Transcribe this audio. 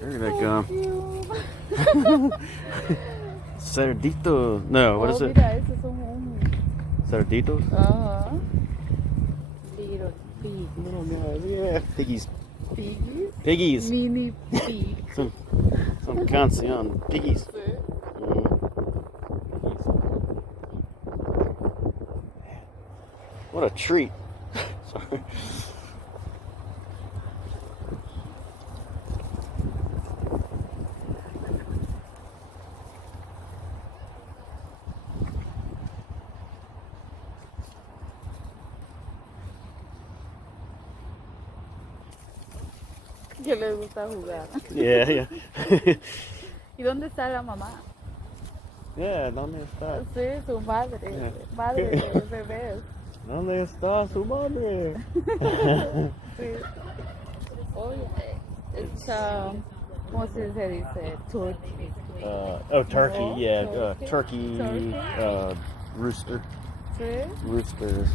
There they come. Cerdito. No, what is it? Mira, esos son Cerditos? Little pig. Yeah. Piggies. Piggies? Piggies. Mini pig. Some canción. Piggies. What a treat. Sorry. Que les gusta jugar. Yeah, yeah. ¿Y dónde está la mamá? Yeah, ¿dónde está? Sí, su madre. Yeah. Madre de bebés. ¿Dónde está su madre? Sí. Oye, it's, ¿cómo se dice? Turkey. Turkey, No, yeah. turkey. Turkey, rooster. Sí. Rooster.